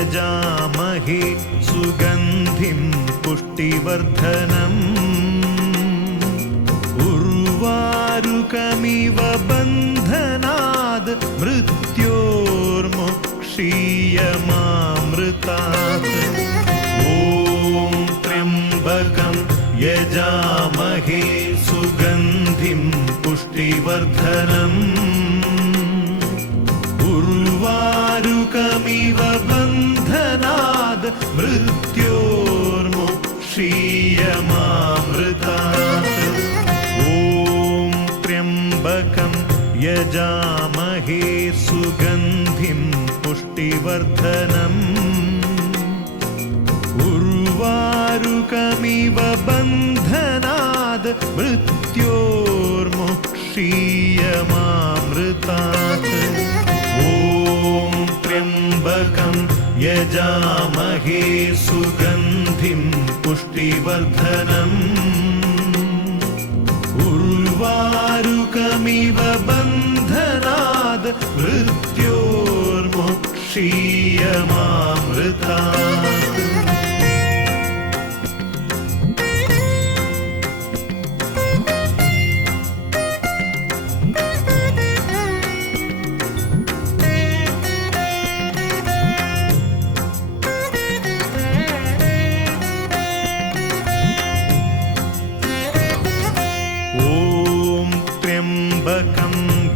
यजामहे सुगन्धिं पुष्टिवर्धनम् उर्वारुकमिव बन्धनाद् मृत्योर्मुक्षीयमामृतात्। ॐ त्र्यम्बकं यजामहे सुगन्धिं पुष्टिवर्धनम् उर्वारुकमिव बन्धनाद् मृत्योर्मुक्षीयमामृतात्। ॐ त्र्यम्बकं यजामहे सुगन्धिं पुष्टिवर्धनम् उर्वारुकमिव बन्धनाद् मृत्योर्मुक्षीयमामृतात्। ॐ त्र्यम्बकं यजामहे सुगन्धिं पुष्टिवर्धनम् उर्वारुकमिव बन्धनाद् मृत्योर्मुक्षीयमामृतात्।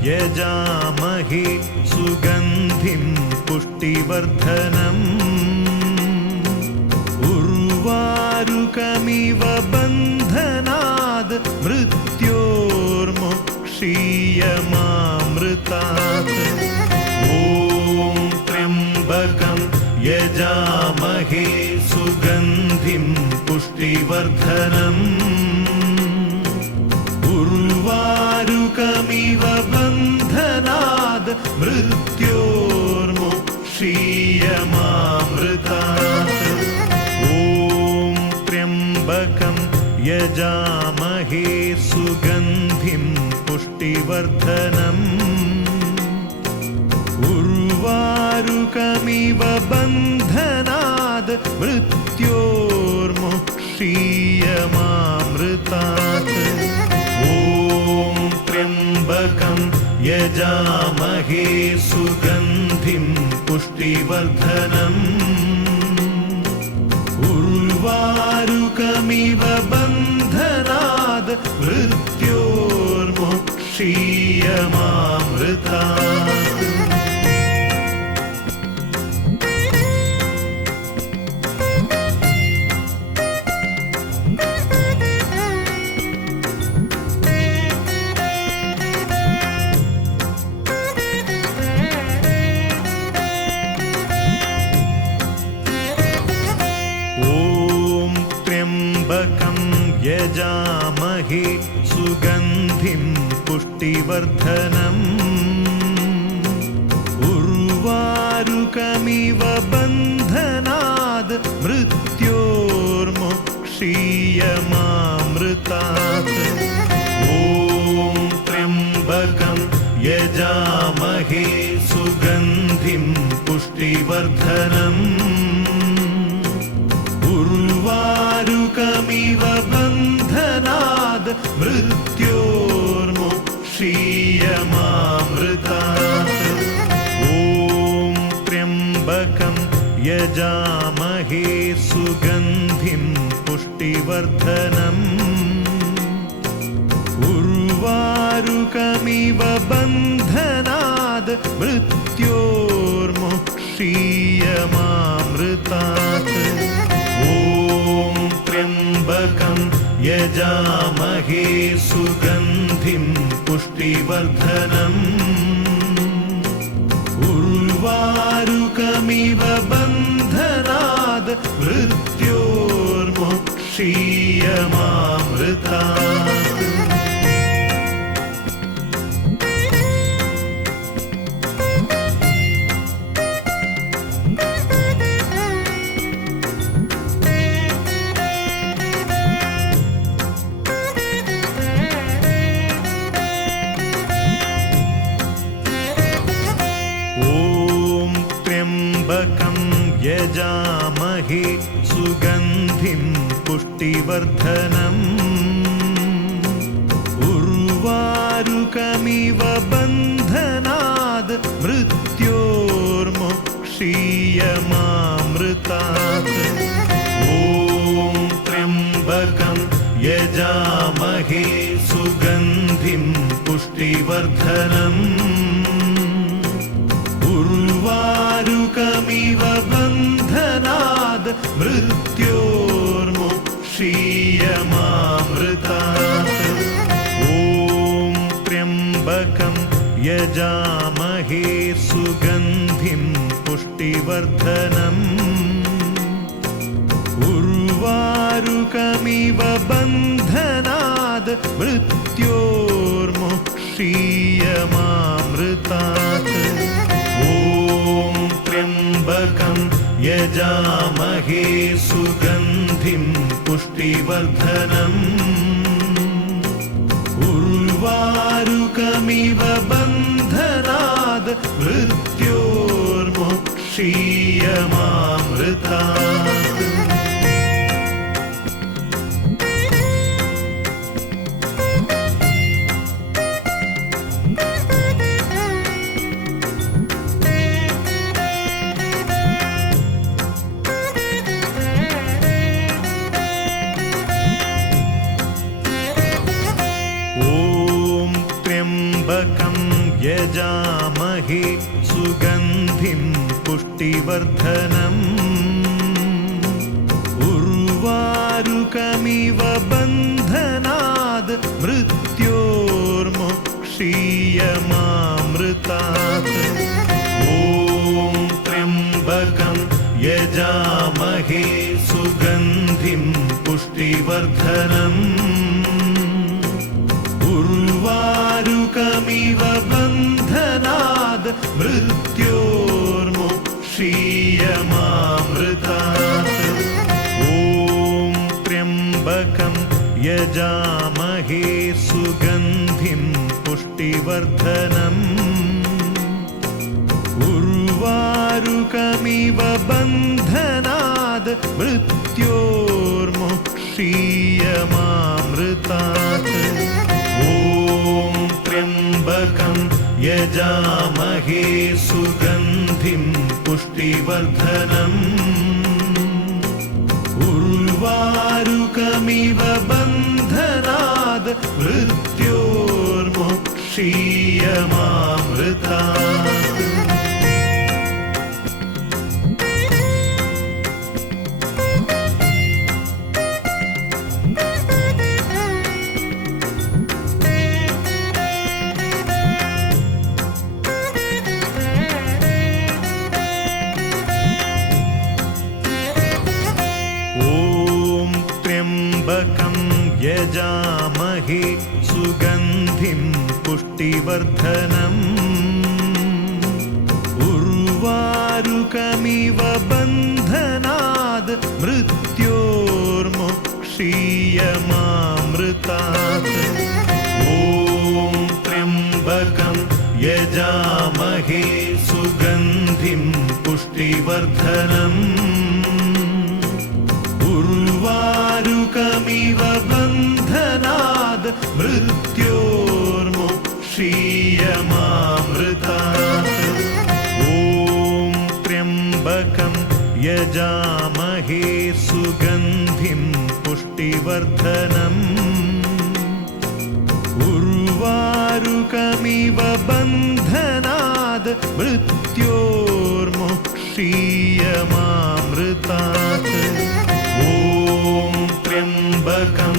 यजामहे सुगन्धिं पुष्टिवर्धनम् उर्वारुकमिव बन्धनाद् मृत्योर्मुक्षीयमामृतात्। ॐ त्र्यम्बकं यजामहे सुगन्धिं पुष्टिवर्धनम् उर्वारुकमिव बन्धनाद् मृत्योर्मुक्षीयमामृतात्। ॐ त्र्यम्बकं यजामहे सुगन्धिं पुष्टिवर्धनम् उर्वारुकमिव बन्धनाद् मृत्योर्मुक्षीयमामृतात्। ॐ त्र्यम्बकं यजामहे सुगन्धिं पुष्टिवर्धनम् उर्वारुकमिव बन्धनाद् मृत्योर्मुक्षीयमामृतात्। यजामहे सुगन्धिं पुष्टिवर्धनम् उर्वारुकमिव बन्धनाद् मृत्योर्मुक्षीयमामृतात्। ॐ त्र्यम्बकं यजामहे सुगन्धिं पुष्टिवर्धनम् उर्वारुकमिव बन्धनाद् मृत्योर्मुक्षीयमामृतात्। ॐ त्र्यम्बकं यजामहे सुगन्धिं पुष्टिवर्धनम् उर्वारुकमिव बन्धनाद् मृत्योर्मुक्षीयमामृतात्। ॐ त्र्यम्बकं यजामहे सुगन्धिं पुष्टिवर्धनम् उर्वारुकमिव बन्धनाद् मृत्योर्मुक्षीयमामृतात्। यजामहे सुगन्धिं पुष्टिवर्धनम् उर्वारुकमिव बन्धनाद् मृत्योर्मुक्षीयमामृतात् ॐ त्र्यम्बकं यजामहे सुगन्धिं पुष्टिवर्धनम् उर्वारुकमिव बन्धनाद् मृत्योर्मुक्षीयमामृतात् ॐ त्र्यम्बकं यजामहे सुगन्धिं पुष्टिवर्धनम् उर्वारुकमिव बन्धनाद् मृत्योर्मुक्षीयमामृतात् ॐ त्र्यम्बकं यजामहे सुगन्धिं पुष्टिवर्धनम् उर्वारुकमिव बन्धनाद् मृत्योर्मुक्षीयमामृतात् यजामहे सुगन्धिं पुष्टिवर्धनम् उर्वारुकमिव बन्धनाद् मृत्योर्मुक्षीयमामृतात् ॐ त्र्यम्बकं यजामहे सुगन्धिं पुष्टिवर्धनम् उर्वारुकमिव बन्धनाद् मृत्योर्मुक्षीयमामृतात् ॐ त्र्यम्बकं यजामहे सुगन्धिं पुष्टिवर्धनम् उर्वारुकमिव बन्धनाद् मृत्योर्मुक्षीयमामृतात् ॐ त्र्यम्बकं यजामहे सुगन्धिं पुष्टिवर्धनम् उर्वारुकमिव बन्धनाद् मृत्योर्मुक्षीयमामृतात् यजामहे सुगन्धिं पुष्टिवर्धनम् उर्वारुकमिव बन्धनाद् मृत्योर्मुक्षीयमामृतात् ॐ त्र्यम्बकं यजामहे सुगन्धिं पुष्टिवर्धनम् उर्वारुकमिव बन्धनाद् मृत्योर्मुक्षीयमामृतात् ॐ त्र्यम्बकं यजामहे सुगन्धिं पुष्टिवर्धनम् उर्वारुकमिव बन्धनाद् मृत्योर्मुक्षीयमामृतात् ॐ त्र्यम्बकं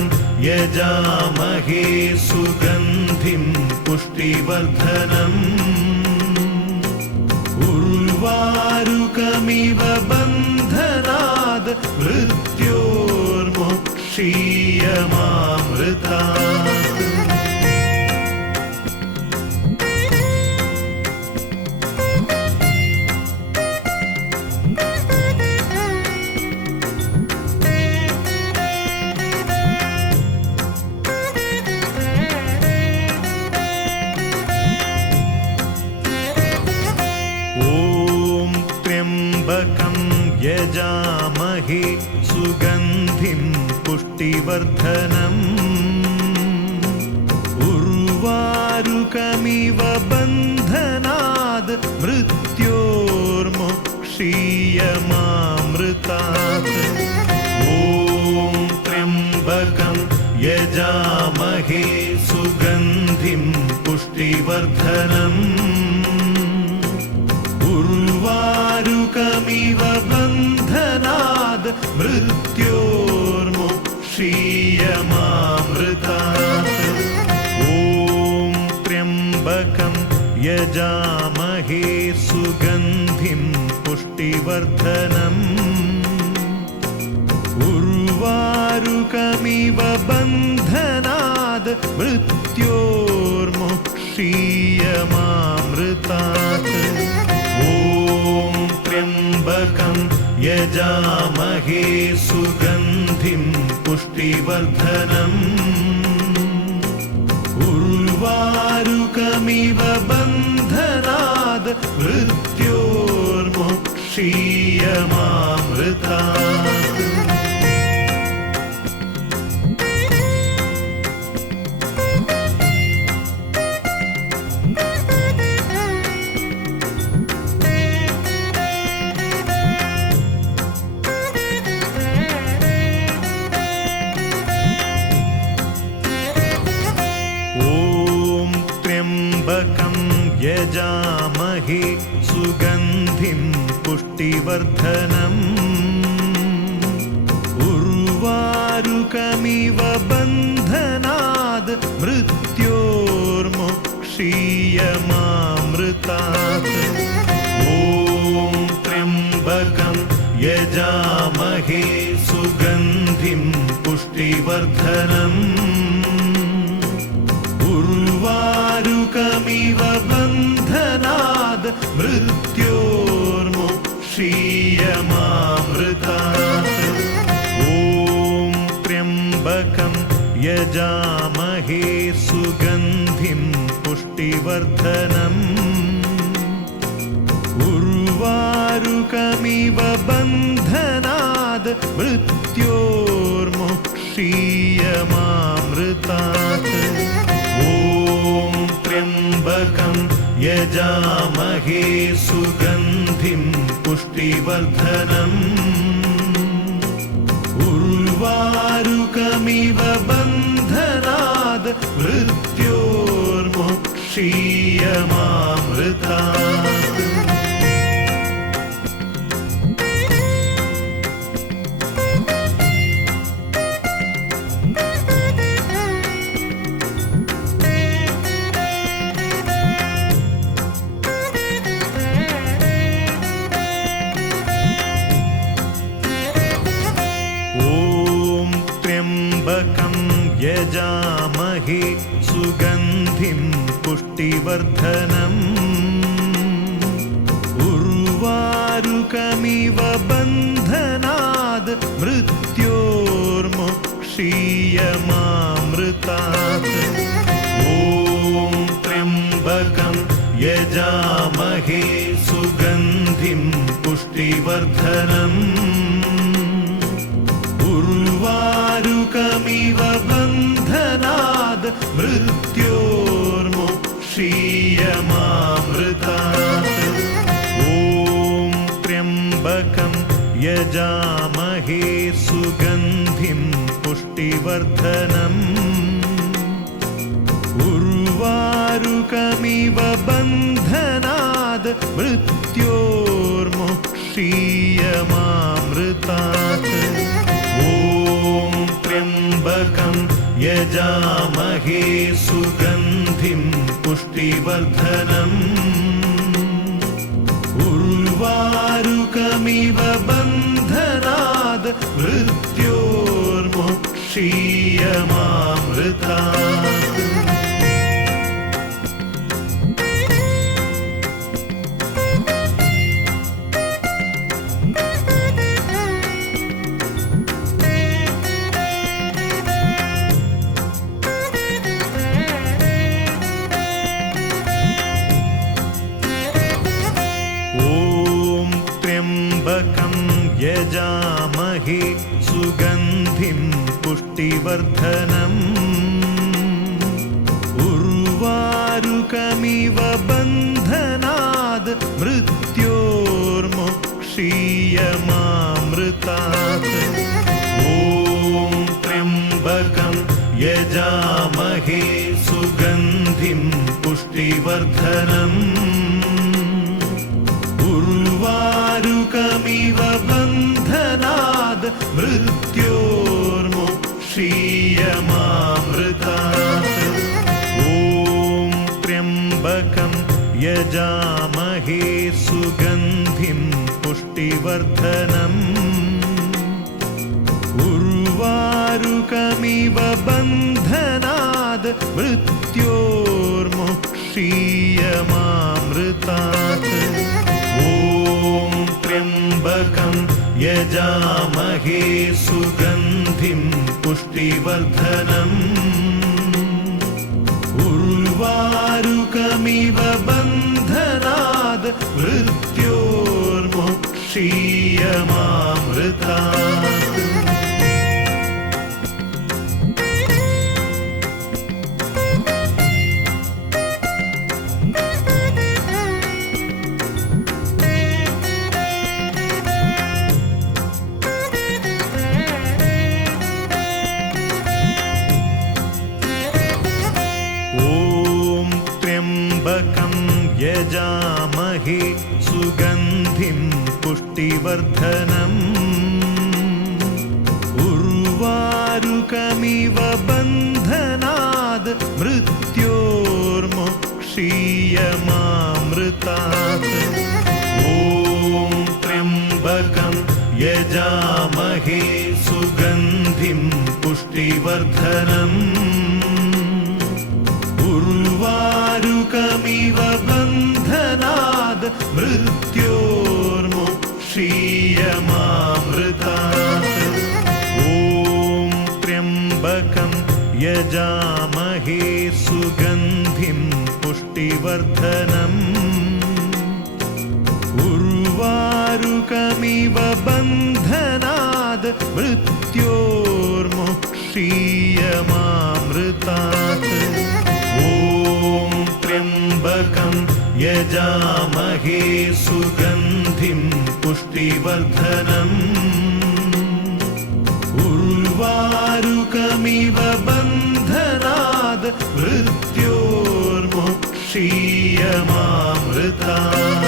यजामहे सुगन्धिं पुष्टिवर्धनम् उर्वारुकमिव बन्धनाद् मृत्योर्मुक्षीयमामृतात् यजामहे सुगन्धिं पुष्टिवर्धनम् उर्वारुकमिव बन्धनाद् मृत्योर्मुक्षीयमामृतात् ॐ त्र्यम्बकं यजामहे सुगन्धिं पुष्टिवर्धनम् उर्वारुकमिव बन्धनाद् मृत्योर्मुक्षीयमामृतात् ॐ त्र्यम्बकं यजामहे सुगन्धिं पुष्टिवर्धनम् उर्वारुकमिव बन्धनाद् मृत्योर्मुक्षीयमामृतात् ॐ त्र्यम्बकं यजामहे सुगन्धिं पुष्टिवर्धनम् उर्वारुकमिव बन्धनाद् मृत्योर्मुक्षीयमामृतात् यजामहे सुगन्धिं पुष्टिवर्धनम् उर्वारुकमिव बन्धनाद् मृत्योर्मुक्षीयमामृतात् ॐ त्र्यम्बकं यजामहे सुगन्धिं पुष्टिवर्धनम् उर्वारुकमिव बन्धनाद् मृत्योर्मुक्षीयमामृतात् ॐ त्र्यम्बकं यजामहे सुगन्धिं पुष्टिवर्धनम् उर्वारुकमिव बन्धनाद् मृत्योर्मुक्षीयमामृतात् ॐ त्र्यम्बकं यजामहे सुगन्धिं पुष्टिवर्धनम् उर्वारुकमिव बन्धनाद् मृत्योर्मुक्षीयमामृतात् यजामहे सुगन्धिं पुष्टिवर्धनम् उर्वारुकमिव बन्धनाद् मृत्योर्मुक्षीयमामृतात् ॐ त्र्यम्बकं यजामहे सुगन्धिं पुष्टिवर्धनम् उर्वारुकमिव बन्धनाद् मृत्योर्मुक्षीयमामृतात् ॐ त्र्यम्बकं यजामहे सुगन्धिं पुष्टिवर्धनम् उर्वारुकमिव बन्धनाद् मृत्योर्मुक्षीयमामृतात् ॐ त्र्यम्बकं यजामहे सुगन्धिं पुष्टिवर्धनम् उर्वारुकमिव बन्धनाद् मृत्योर्मुक्षीयमामृतात् यजामहे सुगन्धिं पुष्टिवर्धनम् उर्वारुकमिव बन्धनाद् मृत्योर्मुक्षीयमामृतात् ॐ त्र्यम्बकं यजामहे सुगन्धिं पुष्टिवर्धनम् उर्वारुकमिव बन्धनाद् मृत्योर्मुक्षीयमामृतात् ॐ त्र्यम्बकं यजामहे सुगन्धिं पुष्टिवर्धनम् उर्वारुकमिव बन्धनाद् मृत्योर्मुक्षीयमामृतात् ॐ त्र्यम्बकं यजामहे सुगन्धिं पुष्टिवर्धनम् उर्वारुकमिव बन्धनाद् मृत्योर्मुक्षीयमामृतात् यजामहे सुगन्धिं पुष्टिवर्धनम् उर्वारुकमिव बन्धनाद् मृत्योर्मुक्षीयमामृतात् ॐ त्र्यम्बकं यजामहे सुगन्धिं पुष्टिवर्धनम् उर्वारुकमिव बन्धनाद् मृत्योर्मुक्षीयमामृतात् ॐ त्र्यम्बकं यजामहे सुगन्धिं पुष्टिवर्धनम् उर्वारुकमिव बन्धनाद् मृत्योर्मुक्षीयमामृतात् ॐ त्र्यम्बकं यजामहे सुगन्धिं पुष्टिवर्धनम् उर्वारुकमिव बन्धनाद् मृत्योर्मुक्षीयमामृतात्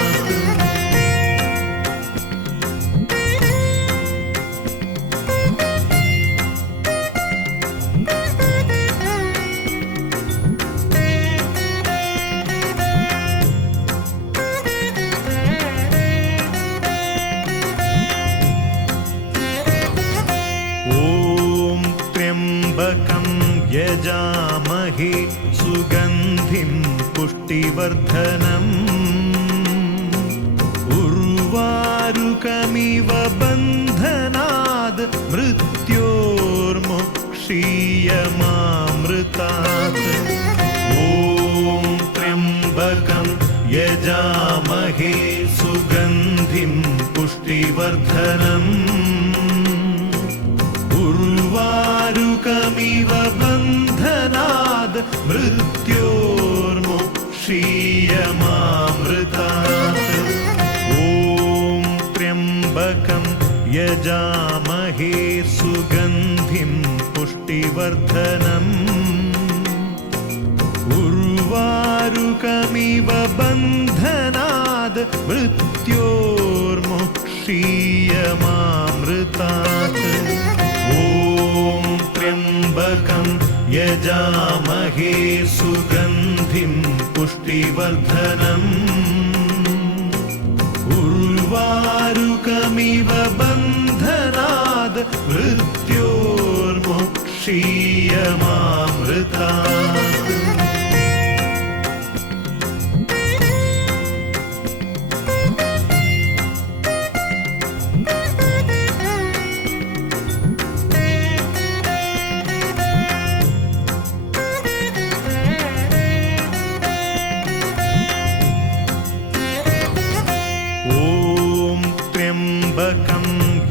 यजामहे सुगन्धिं पुष्टिवर्धनम् उर्वारुकमिव बन्धनाद् मृत्योर्मुक्षीयमामृतात् ॐ त्र्यम्बकं यजामहे सुगन्धिं पुष्टिवर्धनम् उर्वारुकमिव बन्धनाद् मृत्योर्मुक्षीयमामृतात् ॐ त्र्यम्बकं यजामहे सुगन्धिं पुष्टिवर्धनम् उर्वारुकमिव बन्धनाद् मृत्योर्मुक्षीयमामृतात् ॐ त्र्यम्बकं यजामहे सुगन्धिं पुष्टिवर्धनम् उर्वारुकमिव बन्धनाद् मृत्योर्मुक्षीयमामृतात्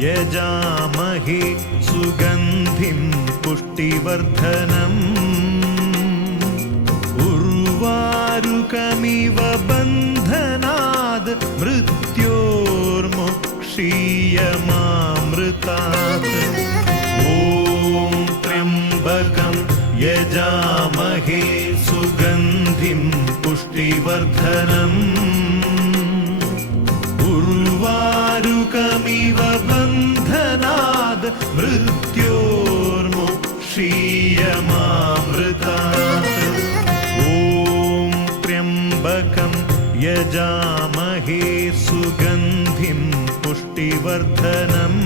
यजामहे सुगन्धिं पुष्टिवर्धनम् उर्वारुकमिव बन्धनाद् मृत्योर्मुक्षीयमामृतात् ॐ त्र्यम्बकं यजामहे सुगन्धिं पुष्टिवर्धनम् उर्वारुकमिव बन्धनाद् मृत्योर्मुक्षीयमामृतात् ॐ त्र्यम्बकं यजामहे सुगन्धिं पुष्टिवर्धनम्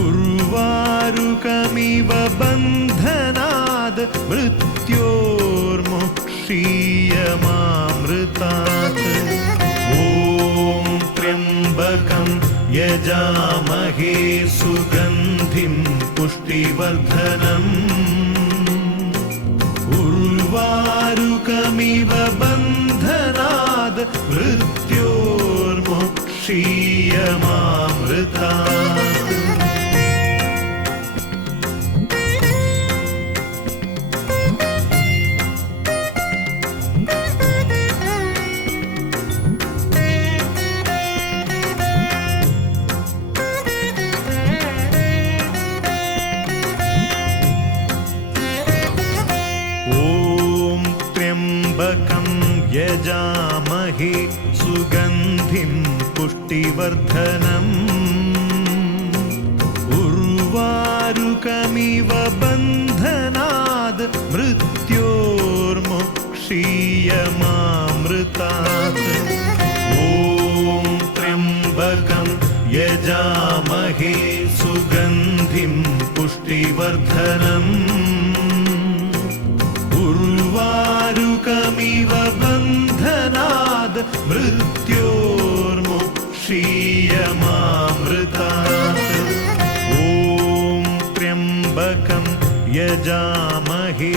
उर्वारुकमिव बन्धनाद् मृत्योर्मुक्षीयमामृतात् ॐ त्र्यम्बकं यजामहे सुगन्धिं पुष्टिवर्धनम् उर्वारुकमिव बन्धनाद् मृत्योर्मुक्षीयमामृतात् यजामहे सुगन्धिं पुष्टिवर्धनम् उर्वारुकमिव बन्धनाद् मृत्योर्मुक्षीयमामृतात् ॐ त्र्यम्बकं यजामहे सुगन्धिं पुष्टिवर्धनम् उर्वारुकमिव बन्धनाद् मृत्योर्मुक्षीयमामृतात् ॐ त्र्यम्बकं यजामहे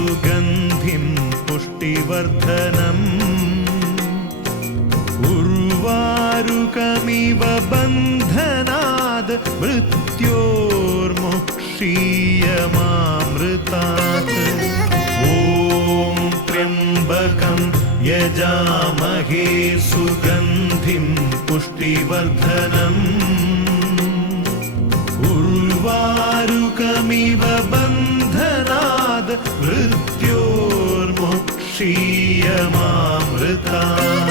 सुगन्धिं पुष्टिवर्धनम् उर्वारुकमिव बन्धनाद् मृत्योर्मुक्षीयमामृतात् ॐ त्र्यम्बकं यजामहे सुगन्धिं पुष्टिवर्धनम् उर्वारुकमिव बन्धनाद् मृत्योर्मुक्षीयमामृतात्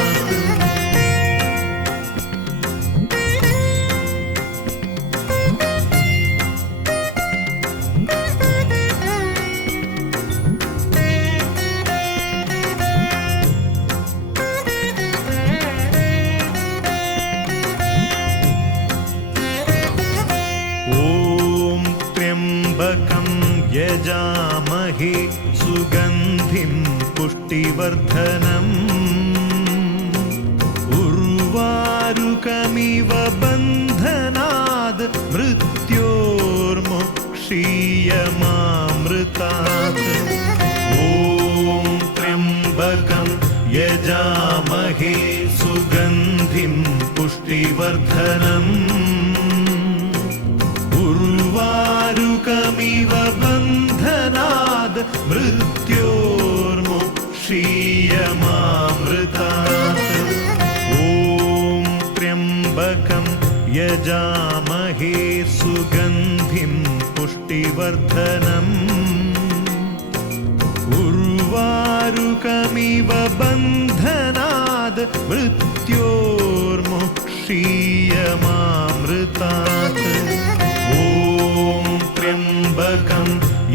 यजामहे सुगन्धिं पुष्टिवर्धनम् उर्वारुकमिव बन्धनाद् मृत्योर्मुक्षीयमामृतात् ॐ त्र्यम्बकं यजामहे सुगन्धिं पुष्टिवर्धनम् उर्वारुकमिव बन्धनाद् मृत्योर्मुक्षीयमामृतात् ॐ त्र्यम्बकं यजामहे सुगन्धिं पुष्टिवर्धनम् उर्वारुकमिव बन्धनाद् मृत्योर्मुक्षीयमामृतात् ॐ त्र्यम्बकं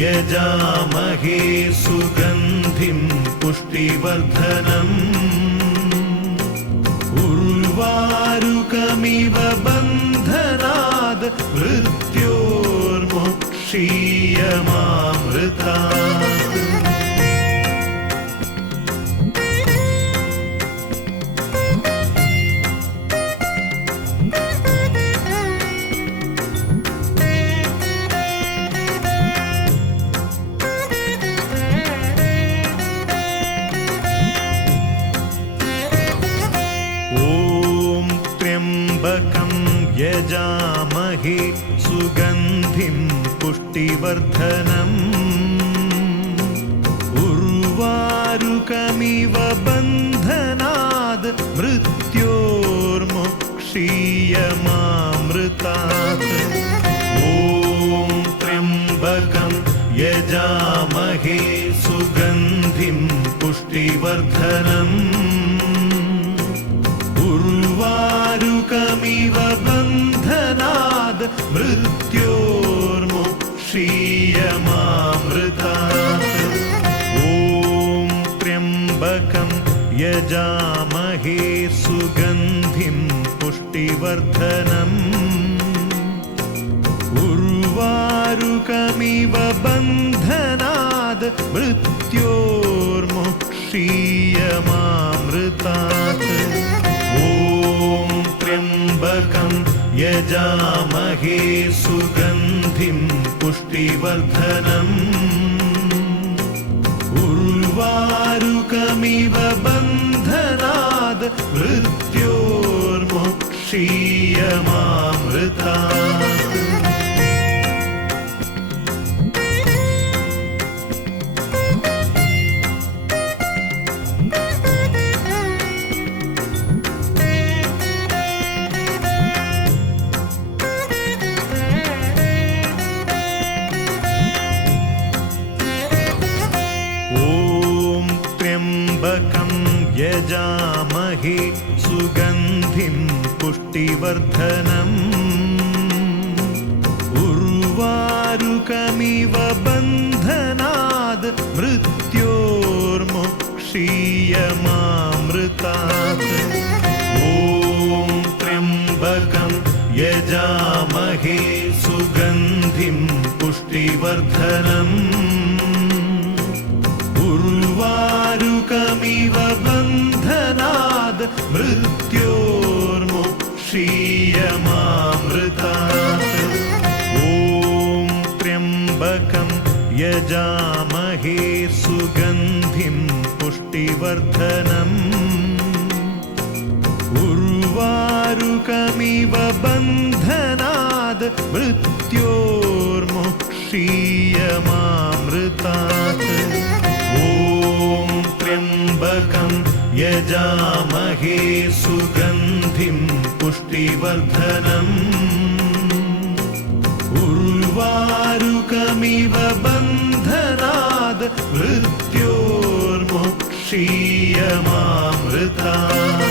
यजामहे सुगन्धिं पुष्टिवर्धनम् उर्वारुकमिव बन्धनाद् मृत्योर्मुक्षीयमामृतात् यजामहे सुगन्धिं पुष्टिवर्धनम् उर्वारुकमिव बन्धनाद् मृत्योर्मुक्षीयमामृतात् ॐ त्र्यम्बकं यजामहे सुगन्धिं पुष्टिवर्धनम् उर्वारुकमिव बन्धनाद् मृत्योर्मुक्षीयमामृतात् ॐ त्र्यम्बकं यजामहे सुगन्धिं पुष्टिवर्धनम् उर्वारुकमिव बन्धनाद् मृत्योर्मुक्षीयमामृतात् ॐ त्र्यम्बकं यजामहे सुगन्धिं पुष्टिवर्धनम् उर्वारुकमिव बन्धनाद् मृत्योर्मुक्षीयमामृतात् यजामहे सुगन्धिं पुष्टिवर्धनम् उर्वारुकमिव बन्धनाद् मृत्योर्मुक्षीयमामृतात् ॐ त्र्यम्बकं यजामहे सुगन्धिं पुष्टिवर्धनम् उर्वारुकमिव बन्धनाद् मृत्योर्मुक्षीयमामृतात् ॐ त्र्यम्बकं यजामहे सुगन्धिं पुष्टिवर्धनम् उर्वारुकमिव बन्धनाद् मृत्योर्मुक्षीयमामृतात् ॐ त्र्यम्बकं यजामहे सुगन्धिं पुष्टिवर्धनम् उर्वारुकमिव बन्धनाद् मृत्योर्मुक्षीयमामृतात्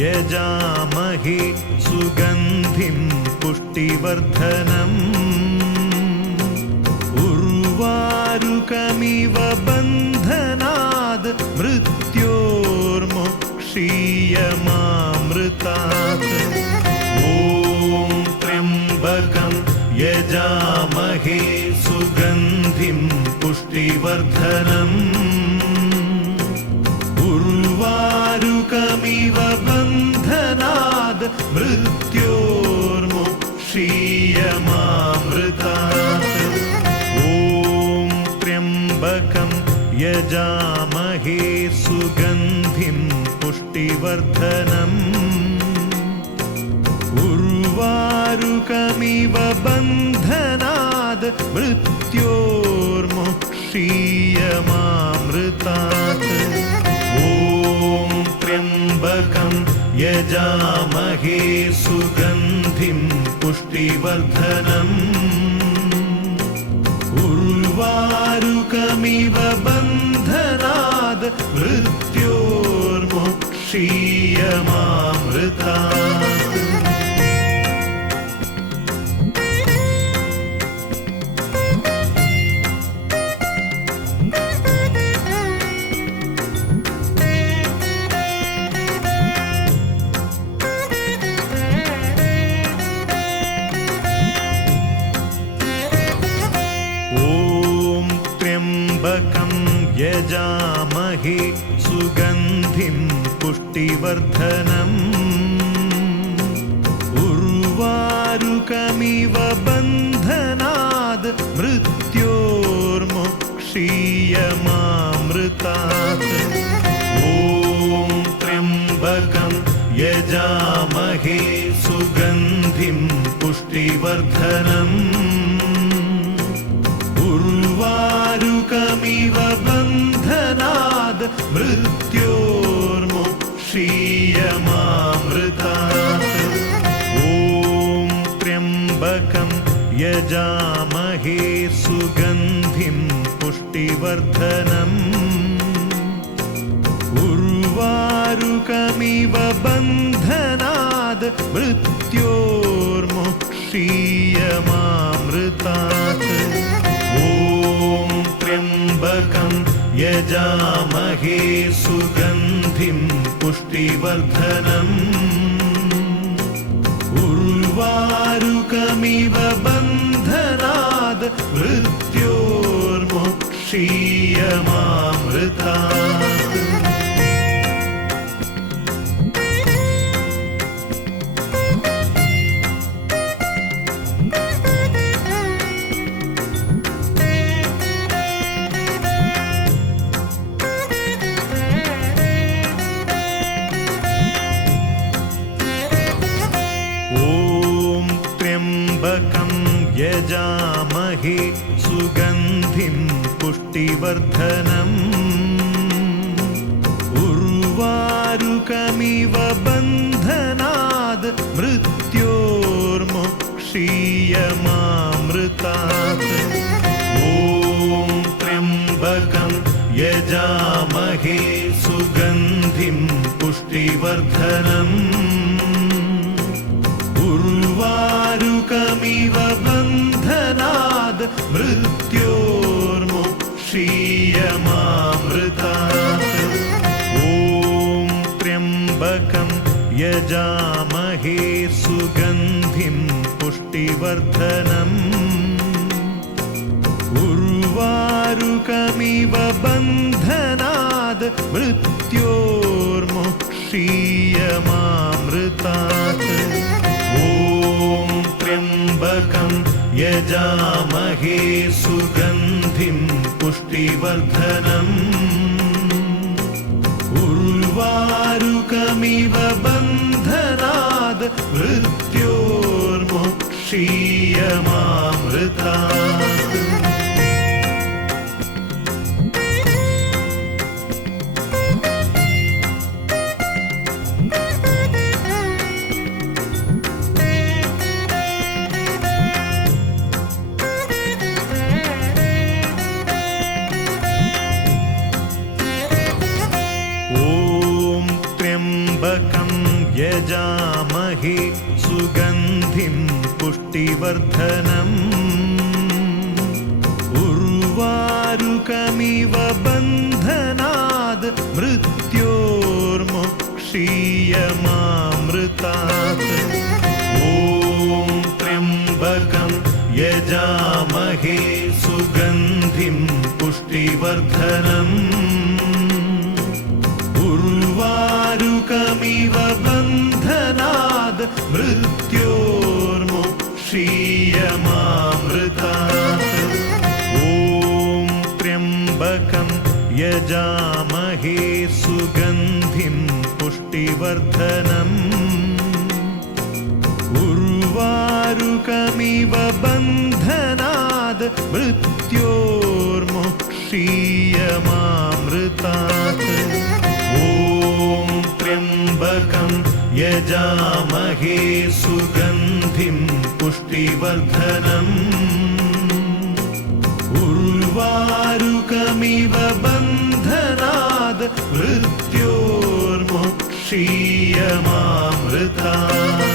यजामहे सुगन्धिं पुष्टिवर्धनम् उर्वारुकमिव बन्धनाद् मृत्योर्मुक्षीयमामृतात् ॐ त्र्यम्बकं यजामहे सुगन्धिं पुष्टिवर्धनम् उर्वारुकमिव बन्धनाद् मृत्योर्मुक्षीयमामृतात् ॐ त्र्यम्बकं यजामहे सुगन्धिं पुष्टिवर्धनम् उर्वारुकमिव बन्धनाद् मृत्योर्मुक्षीयमामृतात् ॐ त्र्यम्बकं यजामहे सुगन्धिं पुष्टिवर्धनम् उर्वारुकमिव बन्धनाद् मृत्योर्मुक्षीयमामृतात् यजामहे सुगन्धिं पुष्टिवर्धनम् उर्वारुकमिव बन्धनाद् मृत्योर्मुक्षीयमामृतात् ॐ त्र्यम्बकं यजामहे सुगन्धिं पुष्टिवर्धनम् उर्वारुकमिव बन्धनाद् मृत्योर्मुक्षीयमामृतात् ॐ त्र्यम्बकं यजामहे सुगन्धिं पुष्टिवर्धनम् उर्वारुकमिव बन्धनाद् मृत्योर्मुक्षीयमामृतात् ॐ त्र्यम्बकं यजामहे सुगन्धिं पुष्टिवर्धनम् उर्वारुकमिव बन्धनाद् मृत्योर्मुक्षीयमामृतात् यजामहे सुगन्धिं पुष्टिवर्धनम् उर्वारुकमिव बन्धनाद् मृत्योर्मुक्षीयमामृतात् ॐ त्र्यम्बकं यजामहे सुगन्धिं पुष्टिवर्धनम् उर्वारुकमिव बन्धनाद् मृत्योर्मुक्षीयमामृतात् ॐ त्र्यम्बकं यजामहे सुगन्धिं पुष्टिवर्धनम् उर्वारुकमिव बन्धनाद् मृत्योर्मुक्षीयमामृतात् ॐ त्र्यम्बकं यजामहे सुगन्धिं पुष्टिवर्धनम् उर्वारुकमिव बन्धनाद् मृत्योर्मुक्षीयमामृतात् यजामहे सुगन्धिं पुष्टिवर्धनम् उर्वारुकमिव बन्धनाद् मृत्योर्मुक्षीयमामृतात् ॐ त्र्यम्बकं यजामहे सुगन्धिं पुष्टिवर्धनम् उर्वारुकमिव बन्धनाद् मृत्योर्मुक्षीयमामृतात् ॐ त्र्यम्बकं यजामहे सुगन्धिं पुष्टिवर्धनम् उर्वारुकमिव बन्धनाद् मृत्योर्मुक्षीयमामृतात् ॐ त्र्यम्बकं यजामहे सुगन्धिं पुष्टिवर्धनम् उर्वारुकमिव बन्धनाद् मृत्योर्मुक्षीयमामृतात्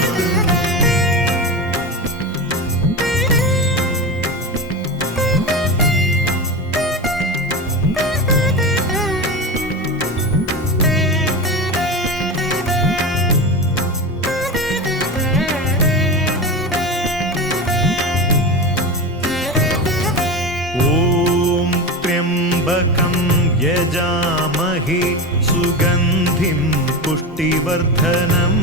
यजामहे सुगन्धिं पुष्टिवर्धनम्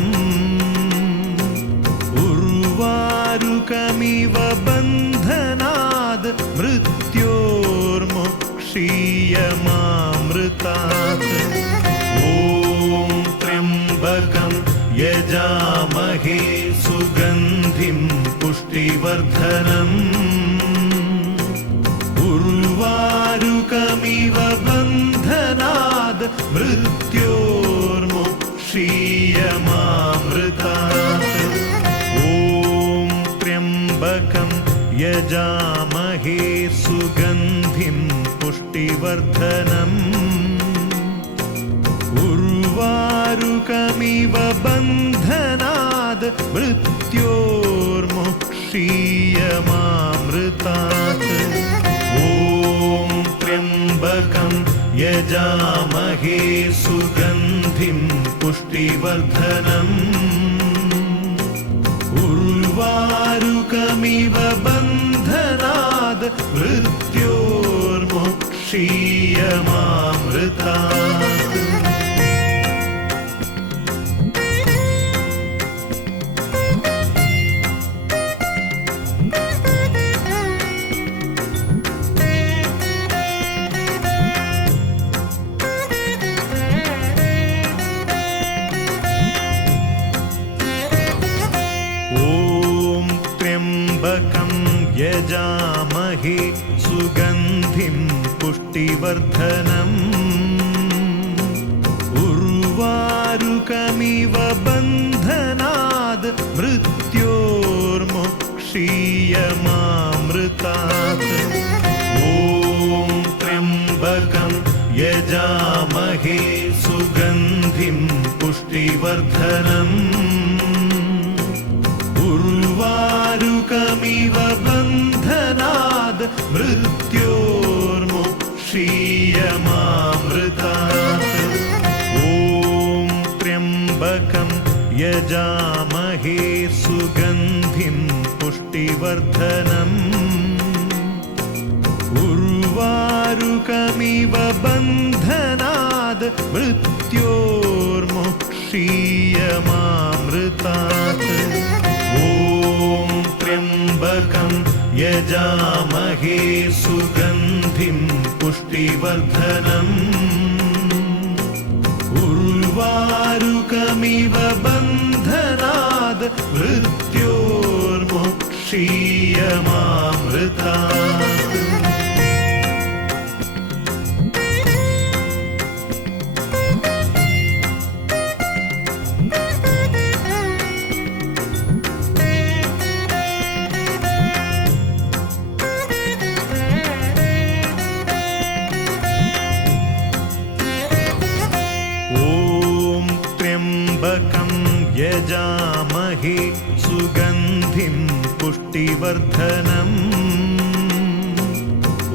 उर्वारुकमिव बन्धनाद् मृत्योर्मुक्षीयमामृतात् ॐ त्र्यम्बकं यजामहे सुगन्धिं पुष्टिवर्धनम् उर्वारुकमिव बन्धनाद् मृत्योर्मुक्षीयमामृतात् ॐ त्र्यम्बकं यजामहे सुगन्धिं पुष्टिवर्धनम् उर्वारुकमिव बन्धनाद् मृत्योर्मुक्षीयमामृतात् ॐ त्र्यम्बकं यजामहे सुगन्धिं पुष्टिवर्धनम् उर्वारुकमिव बन्धनाद् मृत्योर्मुक्षीयमामृतात् यजामहे सुगन्धिं पुष्टिवर्धनम् उर्वारुकमिव बन्धनाद् मृत्योर्मुक्षीयमामृतात् ॐ त्र्यम्बकं यजामहे सुगन्धिं पुष्टिवर्धनम् उर्वारुकमिव बन्धनाद् मृत्योर्मुक्षीयमामृतात् ॐ त्र्यम्बकं यजामहे सुगन्धिं पुष्टिवर्धनम् उर्वारुकमिव बन्धनाद् मृत्योर्मुक्षीयमामृतात् ॐ त्र्यम्बकं यजामहे सुगन्धिं पुष्टिवर्धनम् उर्वारुकमिव बन्धनाद् मृत्योर्मुक्षीयमामृतात् यजामहे सुगन्धिं पुष्टिवर्धनम्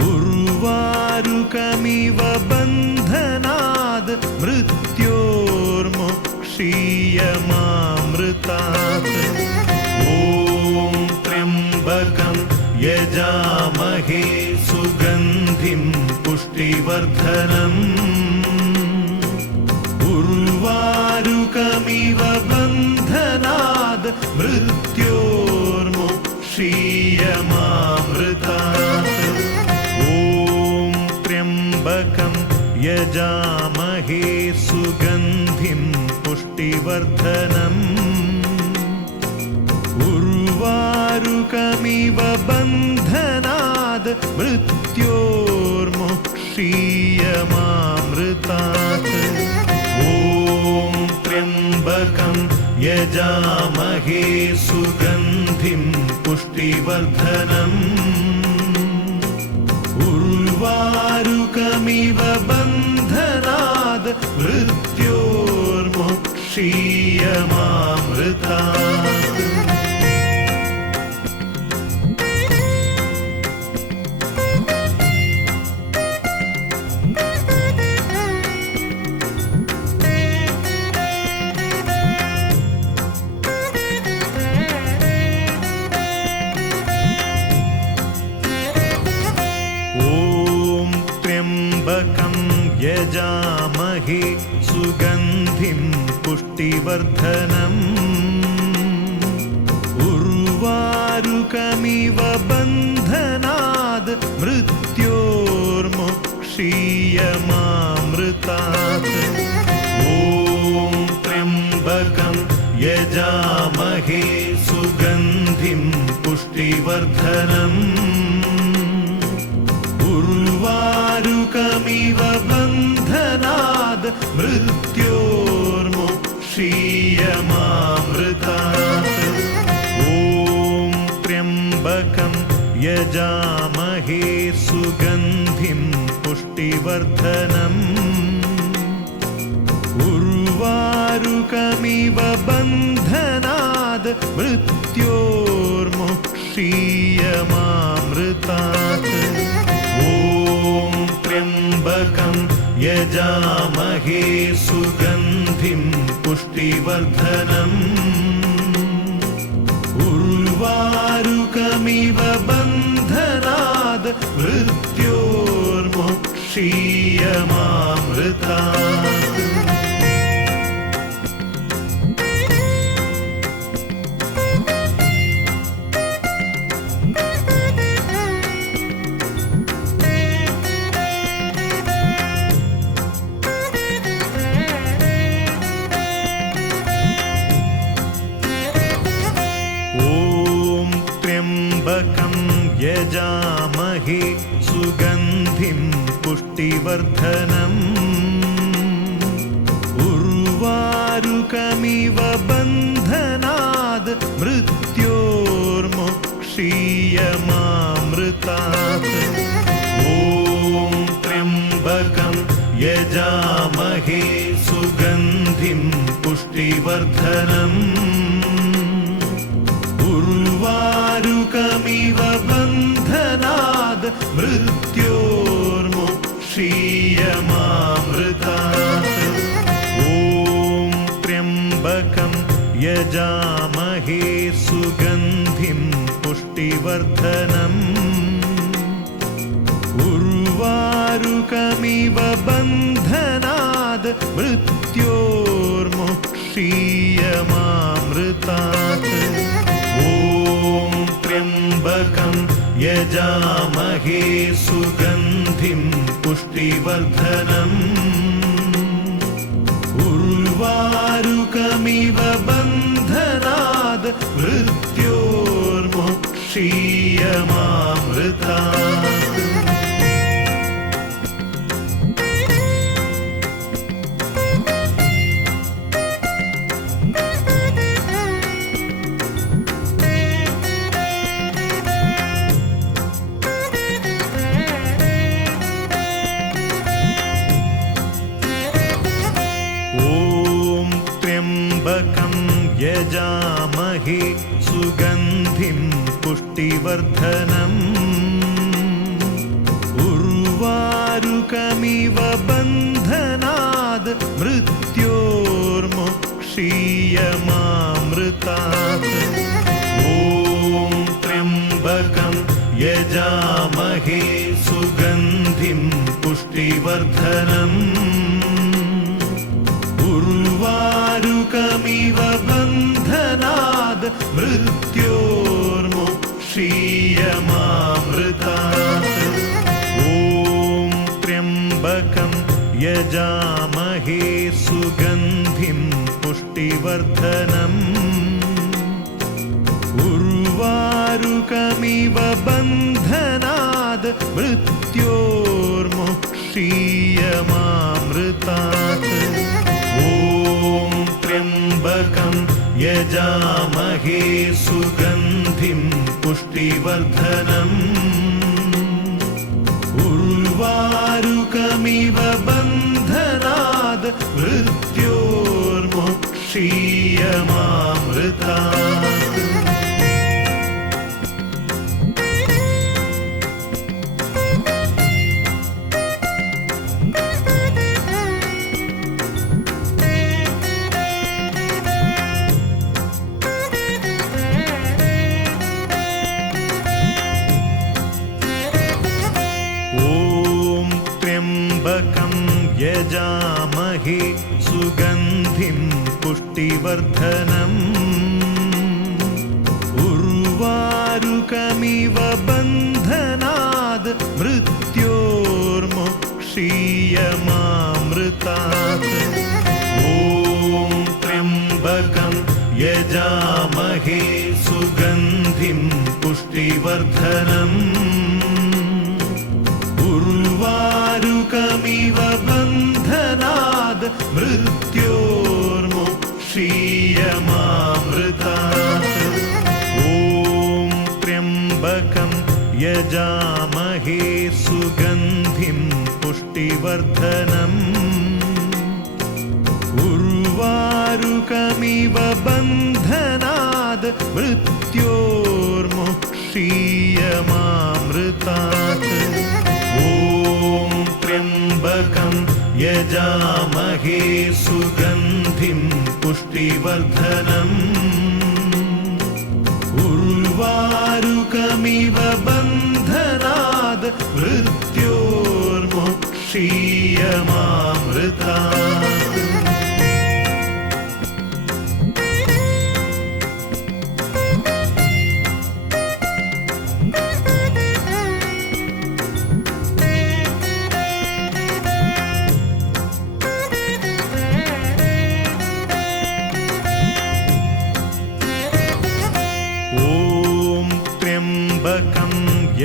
उर्वारुकमिव बन्धनाद् मृत्योर्मुक्षीयमामृतात् ॐ त्र्यम्बकं यजामहे सुगन्धिं पुष्टिवर्धनम् उर्वारुकमिव बन्धनाद् मृत्योर्मुक्षीयमामृतात् ॐ त्र्यम्बकं यजामहे सुगन्धिं पुष्टिवर्धनम् उर्वारुकमिव बन्धनाद् मृत्योर्मुक्षीयमामृतात् ॐ त्र्यम्बकं यजामहे सुगन्धिं पुष्टिवर्धनम् उर्वारुकमिव बन्धनाद् मृत्योर्मुक्षीयमामृतात् यजामहे सुगन्धिं पुष्टिवर्धनम् उर्वारुकमिव बन्धनाद् मृत्योर्मुक्षीयमामृतात् ॐ त्र्यम्बकं यजामहे सुगन्धिं पुष्टिवर्धनम् उर्वारुकमिव बन्धनाद् मृत्योर्मुक्षीयमामृतात् ॐ त्र्यम्बकं यजामहे सुगन्धिं पुष्टिवर्धनम् उर्वारुकमिव बन्धनाद् मृत्योर्मुक्षीयमामृतात् ॐ त्र्यम्बकं यजामहे सुगन्धिं पुष्टिवर्धनम् उर्वारुकमिव बन्धनाद् मृत्योर्मुक्षीयमामृतात् यजामहे सुगन्धिं पुष्टिवर्धनम् उर्वारुकमिव बन्धनाद् मृत्योर्मुक्षीयमामृतात् ॐ त्र्यम्बकं यजामहे सुगन्धिं पुष्टिवर्धनम् उर्वारुकमिव बन्धनाद् मृत्योर्मुक्षीयमामृतात् ॐ त्र्यम्बकं यजामहे सुगन्धिं पुष्टिवर्धनम् उर्वारुकमिव बन्धनाद् मृत्योर्मुक्षीयमामृतात् ॐ त्र्यम्बकं यजामहे सुगन्धिं पुष्टिवर्धनम् उर्वारुकमिव बन्धनाद् मृत्योर्मुक्षीयमामृतात् यजामहे सुगन्धिं पुष्टिवर्धनम् उर्वारुकमिव बन्धनाद् मृत्योर्मुक्षीयमामृतात् ॐ त्र्यम्बकं यजामहे सुगन्धिं पुष्टिवर्धनम् उर्वारुकमिव बन्धनाद् मृत्योर्मुक्षीयमामृतात् ॐ त्र्यम्बकं यजामहे सुगन्धिं पुष्टिवर्धनम् उर्वारुकमिव बन्धनाद् मृत्योर्मुक्षीयमामृतात् ॐ त्र्यम्बकं यजामहे सुगन्धिं पुष्टिवर्धनम् उर्वारुकमिव बन्धनाद् मृत्योर्मुक्षीयमामृतात् यजामहे सुगन्धिं पुष्टिवर्धनम् उर्वारुकमिव बन्धनाद् मृत्योर्मुक्षीयमामृतात् ॐ त्र्यम्बकं यजामहे सुगन्धिं पुष्टिवर्धनम् उर्वारुकमिव बन्धनाद् मृत्योर्मुक्षीयमामृतात् ॐ त्र्यम्बकं यजामहे सुगन्धिं पुष्टिवर्धनम् उर्वारुकमिव बन्धनाद् मृत्योर्मुक्षीयमामृतात् ॐ त्र्यम्बकं यजामहे सुगन्धिं पुष्टिवर्धनम् उर्वारुकमिव बन्धनाद् मृत्योर्मुक्षीयमामृतात्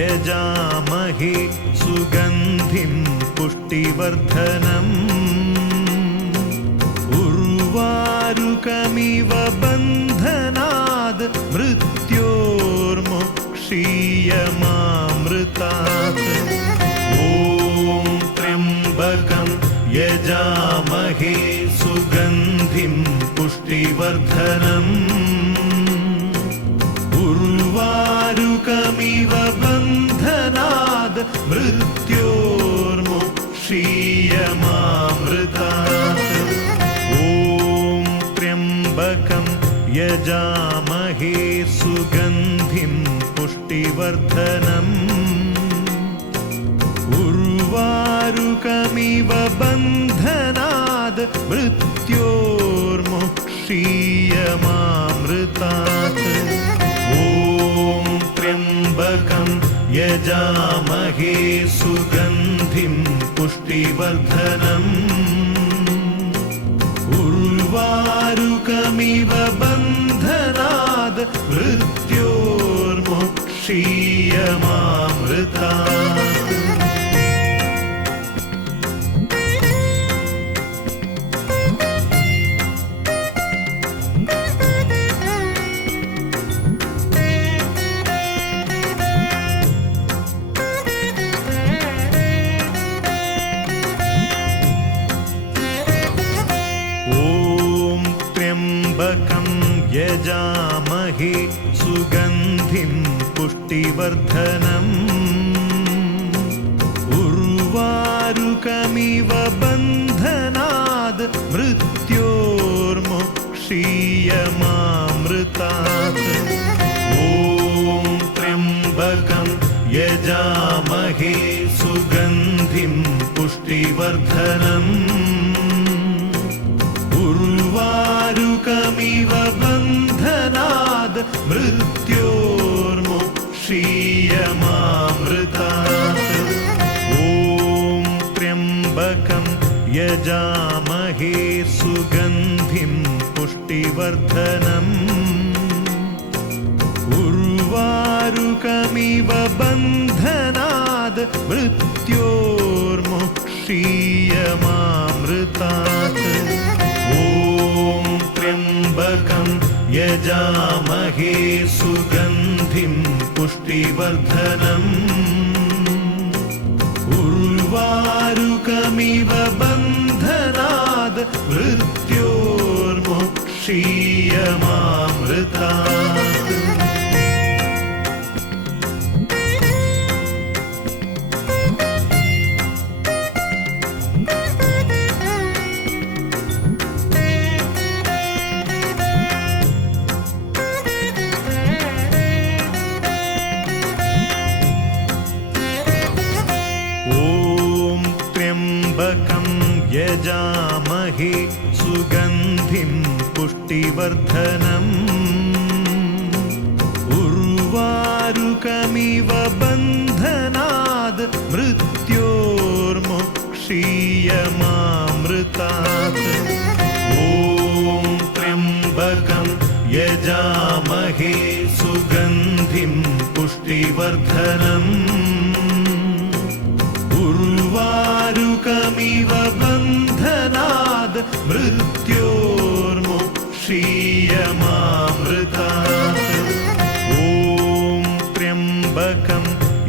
यजामहे सुगन्धिं पुष्टिवर्धनम् उर्वारुकमिव बन्धनाद् मृत्योर्मुक्षीयमामृतात् ॐ त्र्यम्बकं यजामहे सुगन्धिं पुष्टिवर्धनम् उर्वारुकमिव बन्धनाद् मृत्योर्मुक्षीयमामृतात् ॐ त्र्यम्बकं यजामहे सुगन्धिं पुष्टिवर्धनम् उर्वारुकमिव बन्धनाद् मृत्योर्मुक्षीयमामृतात् ॐ त्र्यम्बकं यजामहे सुगन्धिं पुष्टिवर्धनम् उर्वारुकमिव बन्धनाद् मृत्योर्मुक्षीयमामृतात् यजामहे सुगन्धिं पुष्टिवर्धनम् उर्वारुकमिव बन्धनाद् मृत्योर्मुक्षीयमामृतात् ॐ त्र्यम्बकं यजामहे सुगन्धिं पुष्टिवर्धनम् उर्वारुकमिव बन्धनाद् मृत्योर्मुक्षीयमामृतात् ॐ त्र्यम्बकं यजामहे सुगन्धिं पुष्टिवर्धनम् उर्वारुकमिव बन्धनाद् मृत्योर्मुक्षीयमामृतात् ॐ त्र्यम्बकं यजामहे सुगन्धिं पुष्टिवर्धनम् उर्वारुकमिव बन्धनाद् मृत्योर्मुक्षीयमामृतात् यजामहे सुगन्धिं पुष्टिवर्धनम् उर्वारुकमिव बन्धनाद् मृत्योर्मुक्षीयमामृतात् ॐ त्र्यम्बकं यजामहे सुगन्धिं पुष्टिवर्धनम् उर्वारुकमिव बन्धनाद् मृत्योर्मुक्षीयमामृतात् ॐ त्र्यम्बकं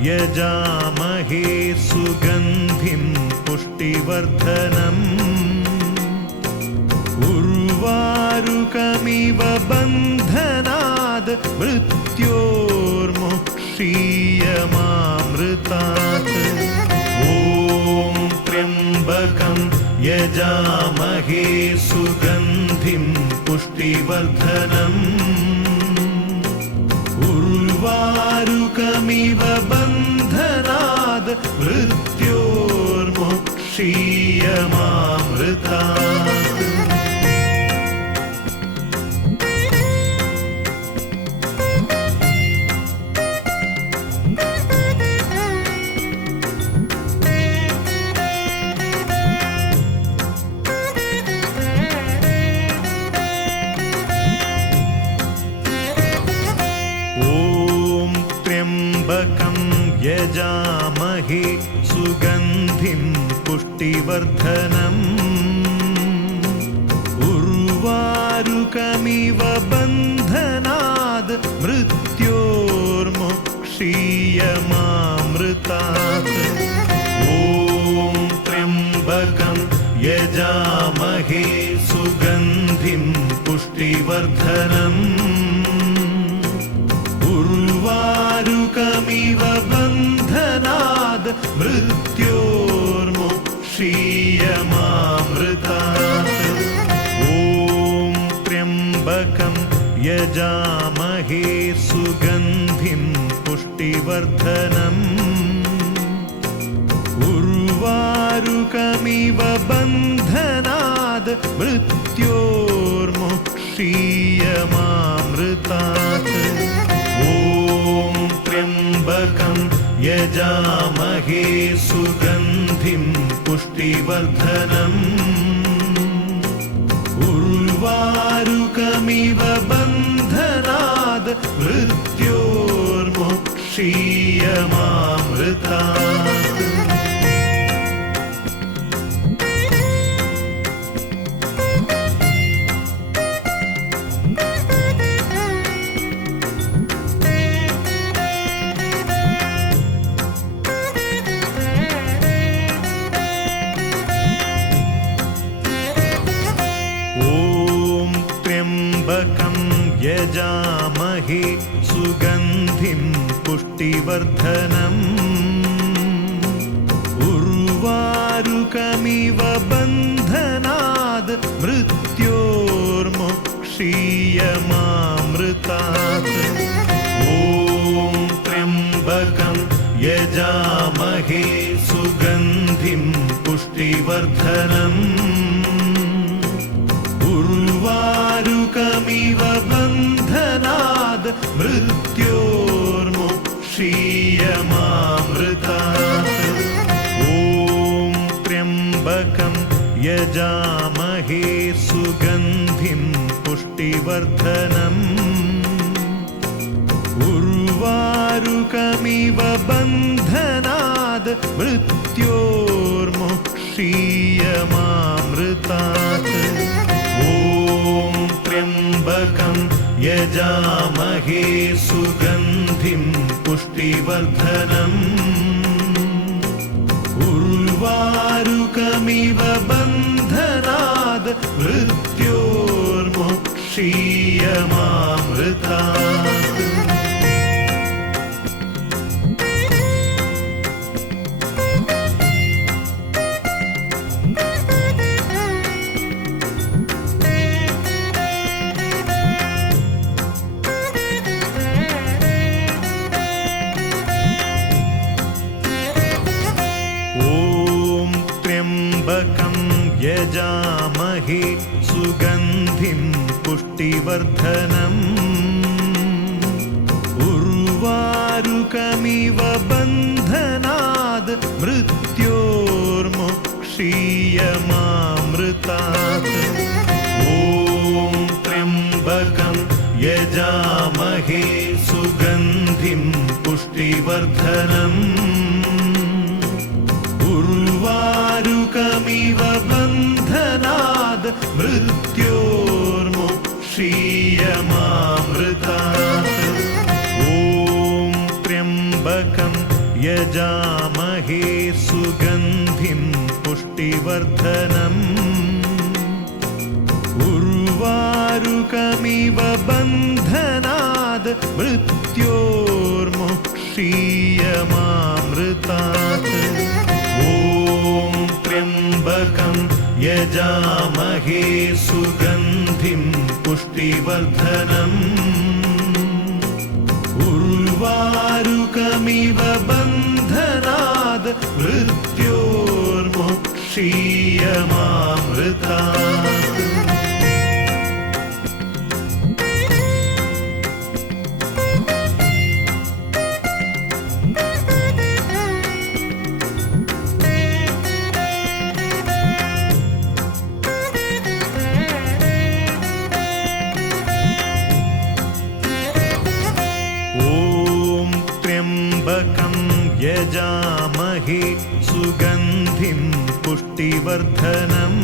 यजामहे सुगन्धिं पुष्टिवर्धनम् उर्वारुकमिव बन्धनाद् मृत्योर्मुक्षीयमामृतात् ॐ त्र्यम्बकं यजामहे सुगन्धिं पुष्टिवर्धनम् उर्वारुकमिव बन्धनाद् मृत्योर्मुक्षीयमामृतात् यजामहे सुगन्धिं पुष्टिवर्धनम् उर्वारुकमिव बन्धनाद् मृत्योर्मुक्षीयमामृतात् ॐ त्र्यम्बकं यजामहे सुगन्धिं पुष्टिवर्धनम् उर्वारुकमिव बन्धनाद् मृत्योर्मुक्षीयमामृतात् ॐ त्र्यम्बकं यजामहे सुगन्धिं पुष्टिवर्धनम् उर्वारुकमिव बन्धनाद् मृत्योर्मुक्षीयमामृतात् ॐ त्र्यम्बकं यजामहे सुगन्धिं पुष्टिवर्धनम् उर्वारुकमिव बन्धनाद् मृत्योर्मुक्षीयमामृतात् यजामहे सुगन्धिं पुष्टिवर्धनम् उर्वारुकमिव बन्धनाद् मृत्योर्मुक्षीयमामृतात् ॐ त्र्यम्बकं यजामहे सुगन्धिं पुष्टिवर्धनम् उर्वारुकमिव बन्धनाद् मृत्योर्मुक्षीयमामृतात् ॐ त्र्यम्बकं यजामहे सुगन्धिं पुष्टिवर्धनम् उर्वारुकमिव बन्धनाद् मृत्योर्मुक्षीयमामृतात् ॐ त्र्यम्बकं यजामहे सुगन्धिं पुष्टिवर्धनम् उर्वारुकमिव बन्धनाद् मृत्योर्मुक्षीयमामृतात् यजामहे सुगन्धिं पुष्टिवर्धनम् उर्वारुकमिव बन्धनाद् मृत्योर्मुक्षीयमामृतात् ॐ त्र्यम्बकं यजामहे सुगन्धिं पुष्टिवर्धनम् उर्वारुकमिव बन्धनाद् मृत्योर्मुक्षीयमामृतात् ॐ त्र्यम्बकं यजामहे सुगन्धिं पुष्टिवर्धनम् उर्वारुकमिव बन्धनाद् मृत्योर्मुक्षीयमामृतात् ॐ त्र्यम्बकं यजामहे सुगन्धिं पुष्टिवर्धनम् उर्वारुकमिव बन्धनाद् मृत्योर्मुक्षीयमामृतात् यजामहे सुगन्धिं पुष्टिवर्धनम्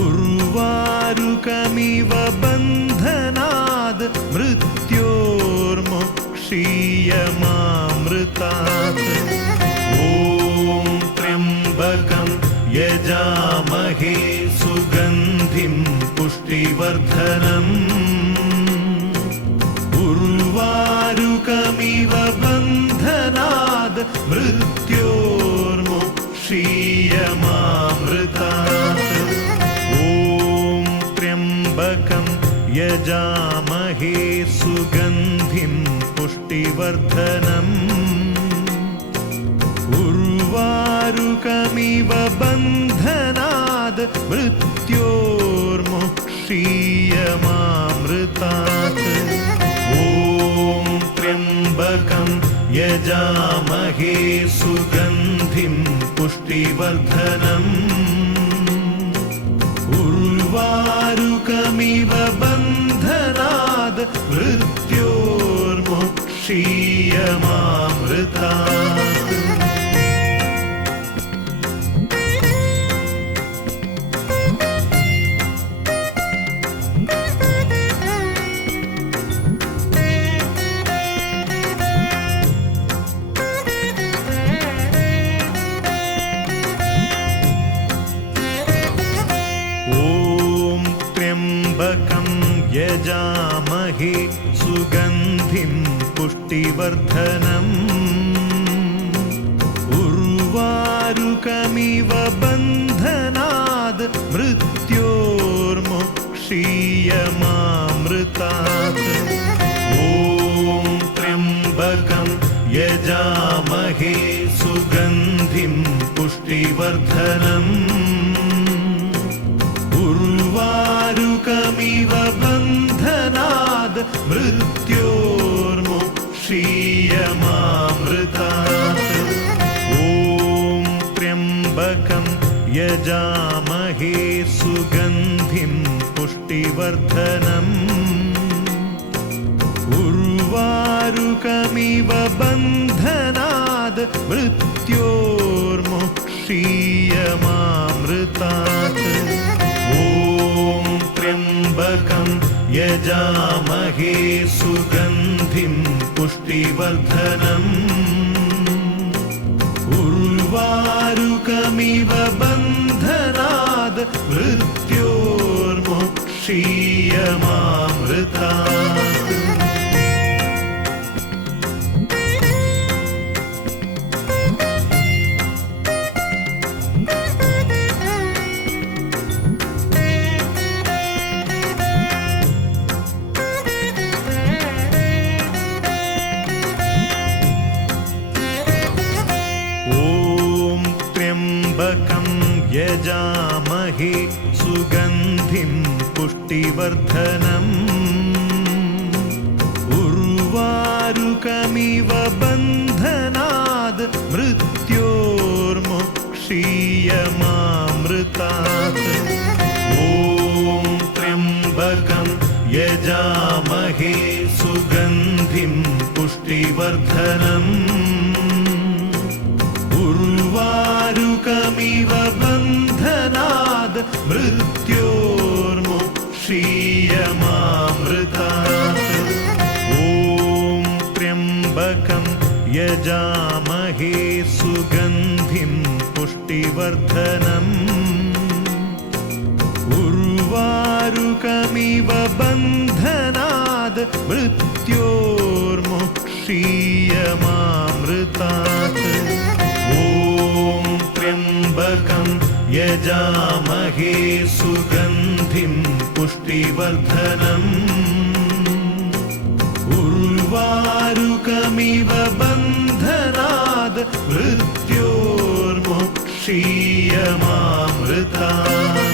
उर्वारुकमिव बन्धनाद् मृत्योर्मुक्षीयमामृतात् ॐ त्र्यम्बकं यजामहे सुगन्धिं पुष्टिवर्धनम् उर्वारुकमिव बन्धनाद् मृत्योर्मुक्षीयमामृतात् ॐ त्र्यम्बकं यजामहे सुगन्धिं पुष्टिवर्धनम् उर्वारुकमिव बन्धनाद् मृत्योर्मुक्षीयमामृतात् ॐ त्र्यम्बकं यजामहे सुगन्धिं पुष्टिवर्धनम् उर्वारुकमिव बन्धनाद् मृत्योर्मुक्षीयमामृतात् यजामहे सुगन्धिं पुष्टिवर्धनम् उर्वारुकमिव बन्धनाद् मृत्योर्मुक्षीयमामृतात् ॐ त्र्यम्बकं यजामहे सुगन्धिं पुष्टिवर्धनम् उर्वारुकमिव बन्धनाद् मृत्योर्मुक्षीयमामृतात् ॐ त्र्यम्बकं यजामहे सुगन्धिं पुष्टिवर्धनम् उर्वारुकमिव बन्धनाद् मृत्योर्मुक्षीयमामृतात् ॐ त्र्यम्बकं यजामहे सुगन्धिं पुष्टिवर्धनम् उर्वारुकमिव बन्धनाद् मृत्योर्मुक्षीयमामृतात् यजामहे सुगन्धिं पुष्टिवर्धनम् उर्वारुकमिव बन्धनाद् मृत्योर्मुक्षीयमामृतात् ॐ त्र्यम्बकं यजामहे सुगन्धिं पुष्टिवर्धनम् उर्वारुकमिव बन्धनाद् मृत्योर्मुक्षीयमामृतात् ॐ त्र्यम्बकं यजामहे सुगन्धिं पुष्टिवर्धनम् उर्वारुकमिव बन्धनाद् मृत्योर्मुक्षीयमामृतात् ॐ त्र्यम्बकं यजामहे सुगन्धिं पुष्टिवर्धनम् उर्वारुकमिव बन्धनाद् मृत्योर्मुक्षीयमामृतात्